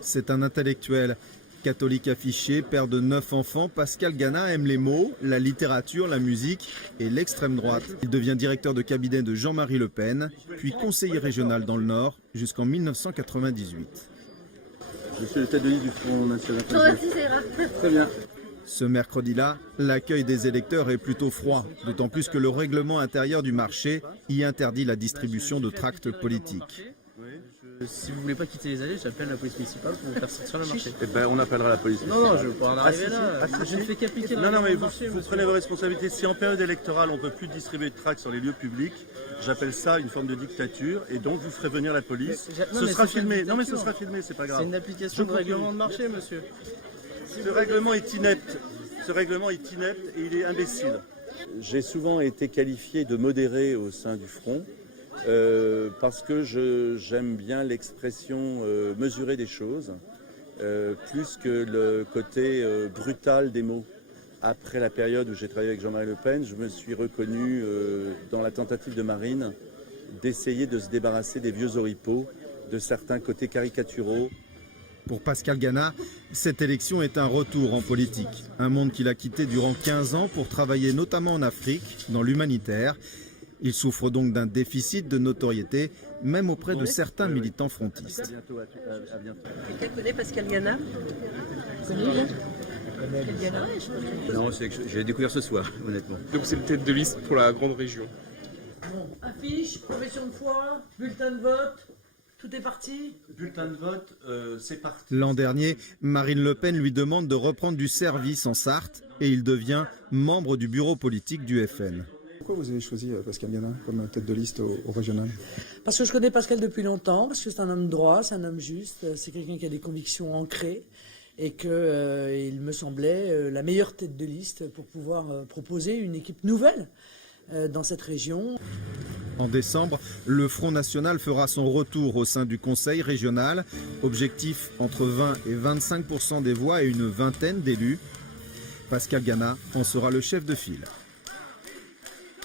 C'est un intellectuel. Catholique affiché, père de 9 enfants, Pascal Gana aime les mots, la littérature, la musique et l'extrême droite. Il devient directeur de cabinet de Jean-Marie Le Pen, puis conseiller régional dans le Nord jusqu'en 1998. Je suis le tête de liste du Front National. Toi aussi, c'est grave. Très bien. Ce mercredi-là, l'accueil des électeurs est plutôt froid, d'autant plus que le règlement intérieur du marché y interdit la distribution de tracts politiques. Si vous voulez pas quitter les allées, j'appelle la police municipale pour vous faire sortir le marché. Eh ben, on appellera la police. Non, non, je ne veux pas en arriver si, là. si. Je ne fais qu'appliquer le Non, non, mais règlement du marché, vous prenez vos responsabilités. Si en période électorale, on ne peut plus distribuer de tracts sur les lieux publics, j'appelle ça une forme de dictature, et donc vous ferez venir la police. Ce sera filmé. Non, mais ce sera filmé, c'est pas grave. C'est une application de règlement de marché, monsieur. Ce règlement est inepte. Ce règlement est inepte et il est imbécile. J'ai souvent été qualifié de modéré au sein du Front. Parce que j'aime bien l'expression mesurée des choses, plus que le côté brutal des mots. Après la période où j'ai travaillé avec Jean-Marie Le Pen, je me suis reconnu dans la tentative de Marine d'essayer de se débarrasser des vieux oripeaux, de certains côtés caricaturaux. Pour Pascal Gana, cette élection est un retour en politique. Un monde qu'il a quitté durant 15 ans pour travailler notamment en Afrique, dans l'humanitaire. Il souffre donc d'un déficit de notoriété, même auprès de certains militants frontistes. Quelqu'un connaît Pascal Gana? Non, c'est que j'ai découvert ce soir, honnêtement. Donc c'est le tête de liste pour la grande région. Affiche, profession de foi, bulletin de vote, tout est parti. Bulletin de vote, c'est parti. L'an dernier, Marine Le Pen lui demande de reprendre du service en Sarthe et il devient membre du bureau politique du FN. Pourquoi vous avez choisi Pascal Gana comme tête de liste au régional? Parce que je connais Pascal depuis longtemps, parce que c'est un homme droit, c'est un homme juste, c'est quelqu'un qui a des convictions ancrées et qu'il me semblait la meilleure tête de liste pour pouvoir proposer une équipe nouvelle dans cette région. En décembre, le Front National fera son retour au sein du Conseil régional. Objectif entre 20 et 25% des voix et une vingtaine d'élus. Pascal Gana en sera le chef de file.